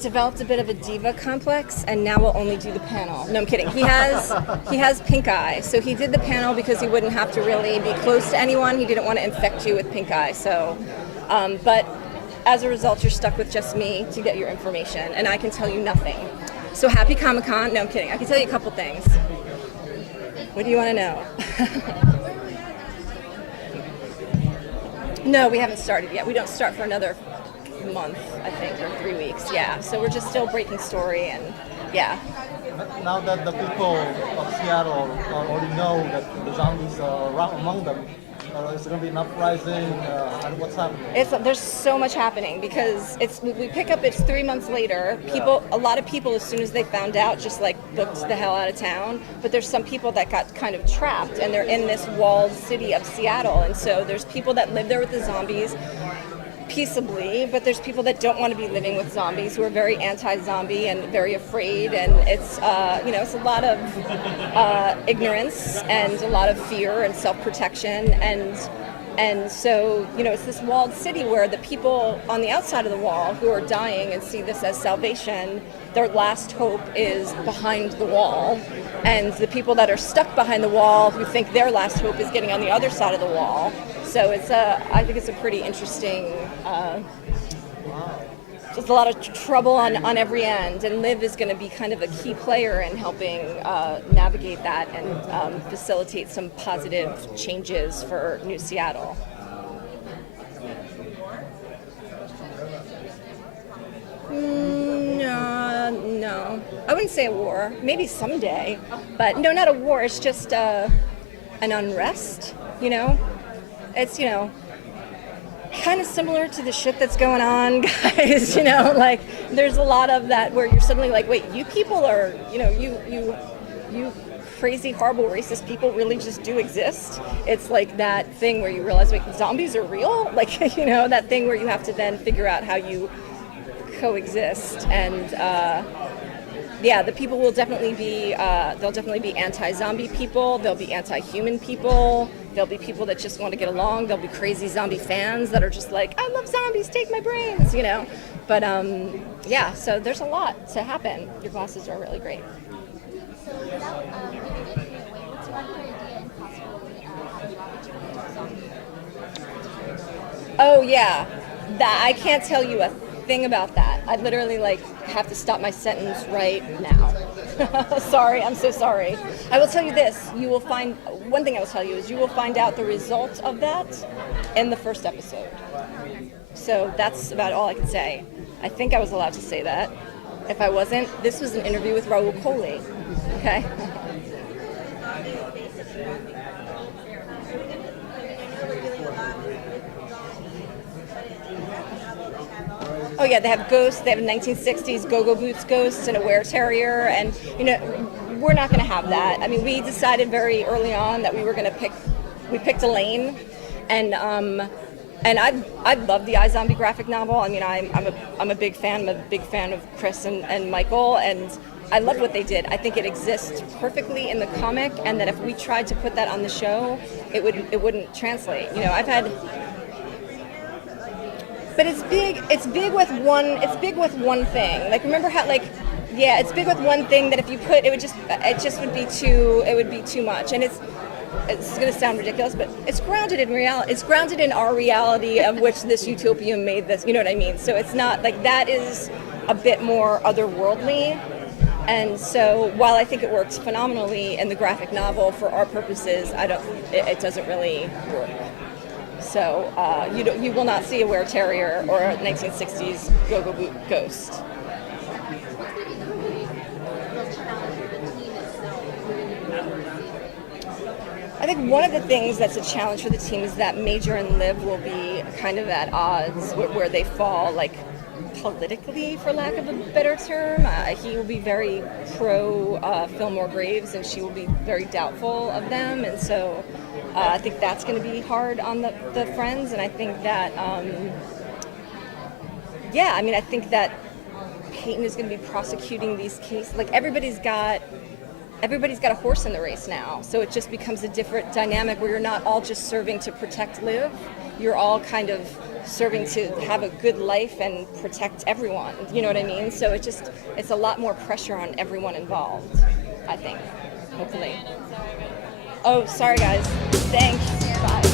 developed a bit of a diva complex, and now will only do the panel. No, I'm kidding. He has pink eye, so he did the panel because he wouldn't have to really be close to anyone. He didn't want to infect you with pink eye. So, but as a result, you're stuck with just me to get your information, and I can tell you nothing. So happy Comic-Con. No, I'm kidding. I can tell you a couple things. What do you want to know? No, we haven't started yet. We don't start for another month, I think, or 3 weeks. Yeah, so we're just still breaking story, and yeah. Now that the people of Seattle already know that the zombies are around among them, is there going to be an uprising? And what's happening? There's so much happening because we pick up. It's 3 months later. A lot of people, as soon as they found out, just like booked the hell out of town. But there's some people that got kind of trapped, and they're in this walled city of Seattle. And so there's people that live there with the zombies peaceably, but there's people that don't want to be living with zombies, who are very anti-zombie and very afraid, and it's it's a lot of ignorance and a lot of fear and self-protection, and so it's this walled city where the people on the outside of the wall who are dying and see this as salvation, their last hope is behind the wall, and the people that are stuck behind the wall who think their last hope is getting on the other side of the wall. So I think it's a pretty interesting, just a lot of trouble on every end, and Liv is going to be kind of a key player in helping navigate that and facilitate some positive changes for New Seattle. No, I wouldn't say a war. Maybe someday, but no, not a war. It's just an unrest, It's, kind of similar to the shit that's going on, guys, like there's a lot of that where you're suddenly like, wait, you people are, you crazy, horrible, racist people really just do exist. It's like that thing where you realize, wait, zombies are real? Like, that thing where you have to then figure out how you coexist. And the people will definitely be, they'll definitely be anti-zombie people, they'll be anti-human people, there'll be people that just want to get along, there'll be crazy zombie fans that are just like, I love zombies, take my brains, But so there's a lot to happen. Your glasses are really great. So without giving anything away, what's one good idea in possibly having Robert turn into a zombie? Oh yeah, that I can't tell you a thing about that. I literally have to stop my sentence right now. Sorry, I'm so sorry. I will tell you this, one thing I will tell you is you will find out the result of that in the first episode. So that's about all I can say. I think I was allowed to say that. If I wasn't, this was an interview with Raul Coley. Okay? Oh yeah, they have ghosts. They have a 1960s go-go boots ghost and a were-terrier, and we're not going to have that. I mean, we decided very early on that we were going to we picked a lane, and I love the IZombie graphic novel. I mean, I'm a big fan. I'm a big fan of Chris and Michael, and I love what they did. I think it exists perfectly in the comic, and that if we tried to put that on the show, it wouldn't translate. But it's big with one thing. Like, remember how it's big with one thing that if you put it would be too much. And it's going to sound ridiculous, but it's grounded in reality. It's grounded in our reality of which this utopia made this. You know what I mean? So it's not like that is a bit more otherworldly. And so while I think it works phenomenally in the graphic novel for our purposes, it doesn't really work. So you will not see a were-terrier or a 1960s go-go boot ghost. I think one of the things that's a challenge for the team is that Major and Liv will be kind of at odds where they fall, politically, for lack of a better term. He will be very pro Fillmore Graves, and she will be very doubtful of them, and so I think that's going to be hard on the friends, and I think that, I think that Peyton is going to be prosecuting these cases. Everybody's got everybody's got a horse in the race now. So it just becomes a different dynamic where you're not all just serving to protect Liv. You're all kind of serving to have a good life and protect everyone. You know what I mean? So it's a lot more pressure on everyone involved, I think, hopefully. Oh, sorry guys. Thanks. Bye.